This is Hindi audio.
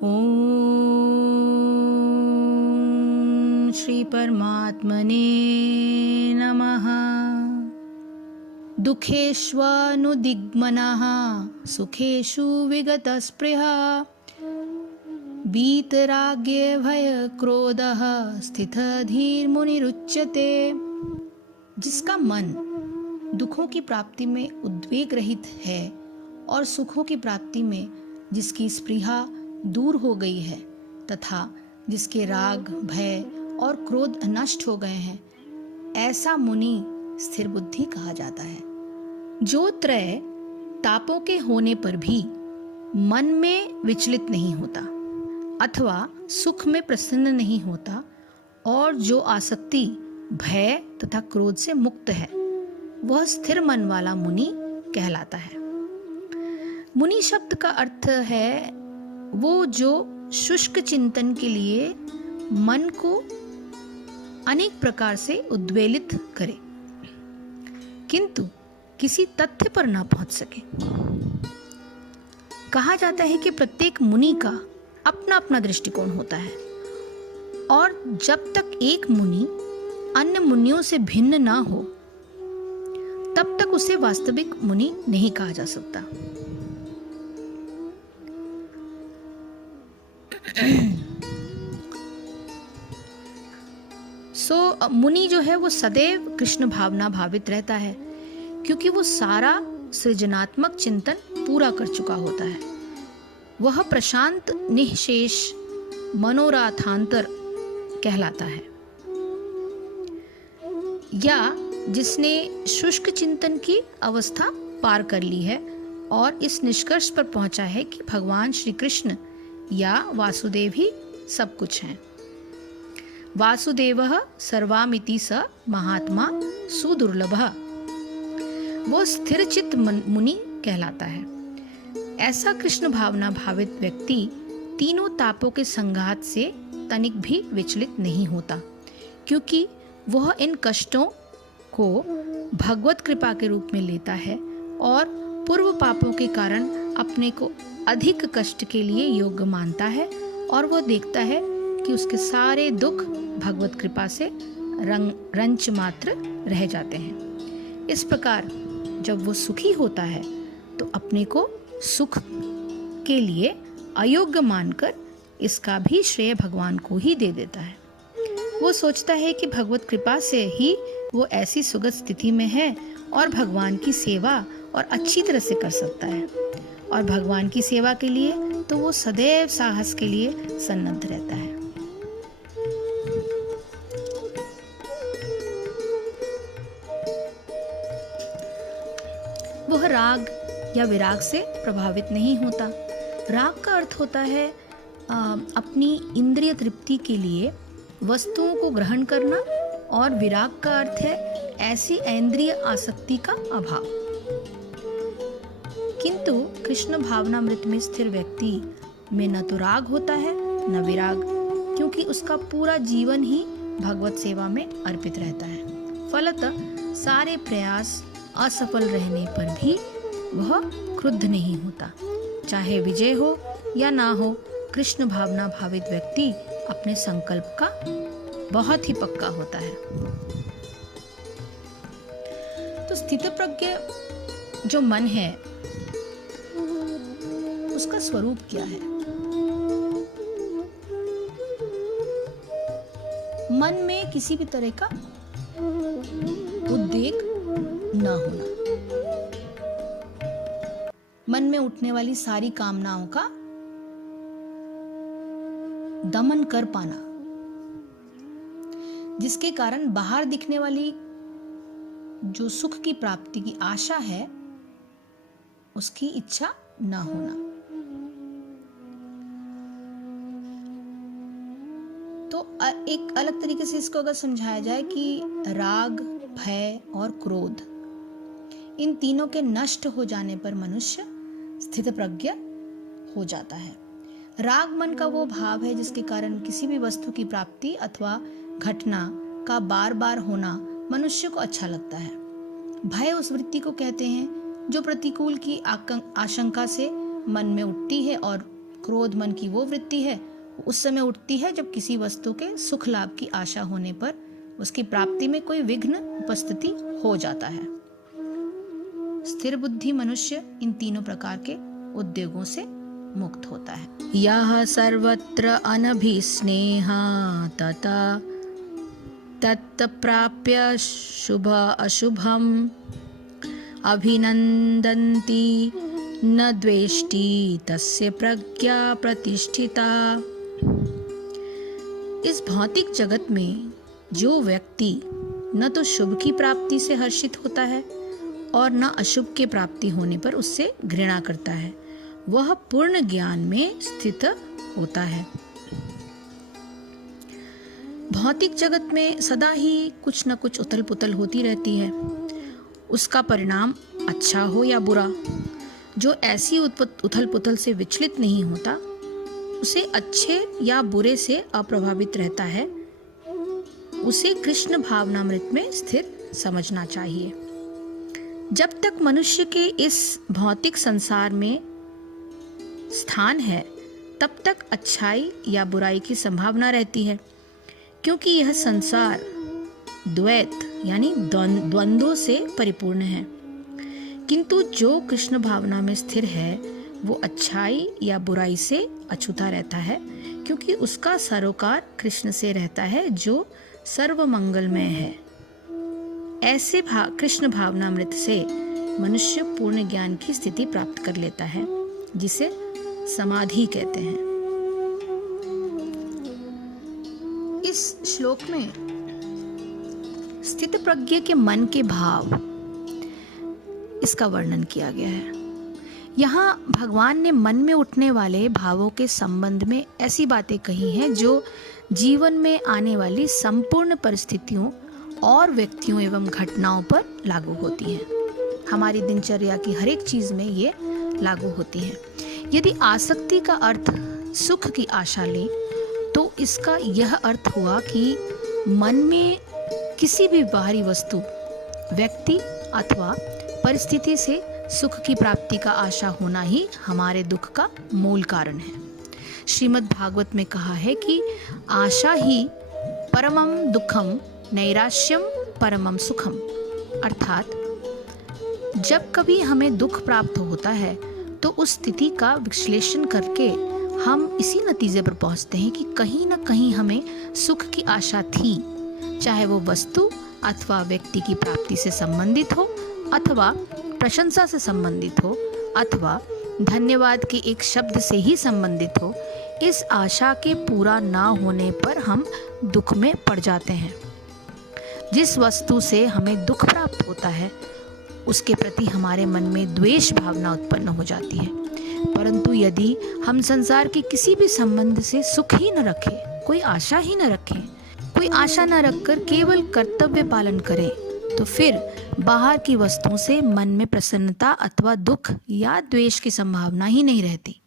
ओम श्री परमात्मने नमः। दुःखेष्वनुदिग्मनः सुखेषु विगतस्पृहा वीतराग्यभयक्रोधः स्थितधीर्मुनिरुच्यते। जिसका मन दुखों की प्राप्ति में उद्वेग रहित है और सुखों की प्राप्ति में जिसकी स्पृहा दूर हो गई है तथा जिसके राग, भय और क्रोध नष्ट हो गए हैं, ऐसा मुनि स्थिर बुद्धि कहा जाता है। जो त्रय तापों के होने पर भी मन में विचलित नहीं होता अथवा सुख में प्रसन्न नहीं होता और जो आसक्ति, भय तथा क्रोध से मुक्त है, वह स्थिर मन वाला मुनि कहलाता है। मुनि शब्द का अर्थ है वो जो शुष्क चिंतन के लिए मन को अनेक प्रकार से उद्वेलित करे किंतु किसी तथ्य पर ना पहुंच सके। कहा जाता है कि प्रत्येक मुनि का अपना अपना दृष्टिकोण होता है और जब तक एक मुनि अन्य मुनियों से भिन्न ना हो तब तक उसे वास्तविक मुनि नहीं कहा जा सकता। मुनि जो है वो सदैव कृष्ण भावना भावित रहता है क्योंकि वो सारा सृजनात्मक चिंतन पूरा कर चुका होता है। वह प्रशांत निःशेष मनोरथांतर कहलाता है, या जिसने शुष्क चिंतन की अवस्था पार कर ली है और इस निष्कर्ष पर पहुंचा है कि भगवान श्री कृष्ण या वासुदेव ही सब कुछ हैं। वासुदेवः सर्वामिति स महात्मा सुदुर्लभः, वो स्थिर चित्त मुनि कहलाता है। ऐसा कृष्ण भावना भावित व्यक्ति तीनों तापों के संघात से तनिक भी विचलित नहीं होता क्योंकि वह इन कष्टों को भगवत कृपा के रूप में लेता है और पूर्व पापों के कारण अपने को अधिक कष्ट के लिए योग्य मानता है और वह देखता है कि उसके सारे दुख भगवत कृपा से रंच मात्र रह जाते हैं। इस प्रकार जब वो सुखी होता है तो अपने को सुख के लिए अयोग्य मानकर इसका भी श्रेय भगवान को ही दे देता है। वो सोचता है कि भगवत कृपा से ही वो ऐसी सुगत स्थिति में है और भगवान की सेवा और अच्छी तरह से कर सकता है, और भगवान की सेवा के लिए तो वो सदैव साहस के लिए सन्नद्ध रहता है। वह राग या विराग से प्रभावित नहीं होता। राग का अर्थ होता है अपनी इंद्रिय तृप्ति के लिए वस्तुओं को ग्रहण करना, और विराग का अर्थ है ऐसी इंद्रिय आसक्ति का अभाव। किंतु कृष्ण भावनामृत में स्थिर व्यक्ति में न तो राग होता है न विराग, क्योंकि उसका पूरा जीवन ही भगवत सेवा में अर्पित रहता है। फलतः सारे प्रयास असफल रहने पर भी वह क्रुद्ध नहीं होता। चाहे विजय हो या ना हो, कृष्ण भावना भावित व्यक्ति अपने संकल्प का बहुत ही पक्का होता है। तो स्थितप्रज्ञ जो मन है उसका स्वरूप क्या है? मन में किसी भी तरह का उद्वेग न होना, मन में उठने वाली सारी कामनाओं का दमन कर पाना, जिसके कारण बाहर दिखने वाली जो सुख की प्राप्ति की आशा है उसकी इच्छा न होना। तो एक अलग तरीके से इसको अगर समझाया जाए कि राग, भय और क्रोध, इन तीनों के नष्ट हो जाने पर मनुष्य स्थितप्रज्ञ हो जाता है। राग मन का वो भाव है जिसके कारण किसी भी वस्तु की प्राप्ति अथवा घटना का बार बार होना मनुष्य को अच्छा लगता है। भय उस वृत्ति को कहते हैं जो प्रतिकूल की आशंका से मन में उठती है और क्रोध मन की वो वृत्ति है, उस समय उठती है जब किसी वस्तु के सुख लाभ की आशा होने पर उसकी प्राप्ति में कोई विघ्न उपस्थिति हो जाता है। स्थिर बुद्धि मनुष्य इन तीनों प्रकार के उद्योगों से मुक्त होता है। यह सर्वत्र अनभिस्नेहा तथा तत्प्राप्य शुभ अशुभम अभिनंदन्ति न द्वेष्टि तस्य प्रज्ञा प्रतिष्ठिता। इस भौतिक जगत में जो व्यक्ति न तो शुभ की प्राप्ति से हर्षित होता है और न अशुभ के प्राप्ति होने पर उससे घृणा करता है, वह पूर्ण ज्ञान में स्थित होता है। भौतिक जगत में सदा ही कुछ न कुछ उथल पुथल होती रहती है। उसका परिणाम अच्छा हो या बुरा, जो ऐसी उथल पुथल से विचलित नहीं होता, उसे अच्छे या बुरे से अप्रभावित रहता है, उसे कृष्ण भावनामृत में स्थिर समझना चाहिए। जब तक मनुष्य के इस भौतिक संसार में स्थान है, तब तक अच्छाई या बुराई की संभावना रहती है, क्योंकि यह संसार द्वैत यानी द्वंद्वों से परिपूर्ण है। किंतु जो कृष्ण भावना में स्थिर है वो अच्छाई या बुराई से अछूता रहता है, क्योंकि उसका सरोकार कृष्ण से रहता है जो सर्व मंगलमय है। ऐसे कृष्ण भावनामृत से मनुष्य पूर्ण ज्ञान की स्थिति प्राप्त कर लेता है, जिसे समाधि कहते हैं। इस श्लोक में स्थित प्रज्ञ के मन के भाव, इसका वर्णन किया गया है। यहाँ भगवान ने मन में उठने वाले भावों के संबंध में ऐसी बातें कही हैं जो जीवन में आने वाली संपूर्ण परिस्थितियों और व्यक्तियों एवं घटनाओं पर लागू होती हैं। हमारी दिनचर्या की हर एक चीज में ये लागू होती हैं। यदि आसक्ति का अर्थ सुख की आशा लें, तो इसका यह अर्थ हुआ कि मन में किसी भी बाहरी वस्तु, व्यक्ति अथवा परिस्थिति से सुख की प्राप्ति का आशा होना ही हमारे दुख का मूल कारण है। श्रीमद् भागवत में कहा है कि आशा ही परमम दुखम नैराश्यम परमम सुखम, अर्थात जब कभी हमें दुख प्राप्त होता है तो उस स्थिति का विश्लेषण करके हम इसी नतीजे पर पहुंचते हैं कि कहीं ना कहीं हमें सुख की आशा थी, चाहे वो वस्तु अथवा व्यक्ति की प्राप्ति से संबंधित हो, अथवा प्रशंसा से संबंधित हो, अथवा धन्यवाद के एक शब्द से ही संबंधित हो। इस आशा के पूरा ना होने पर हम दुख में पड़ जाते हैं। जिस वस्तु से हमें दुख प्राप्त होता है उसके प्रति हमारे मन में द्वेष भावना उत्पन्न हो जाती है। परंतु यदि हम संसार के किसी भी संबंध से सुख ही न रखें, कोई आशा ही न रखें, कोई आशा न रखकर केवल कर्तव्य पालन करें, तो फिर बाहर की वस्तुओं से मन में प्रसन्नता अथवा दुख या द्वेष की संभावना ही नहीं रहती।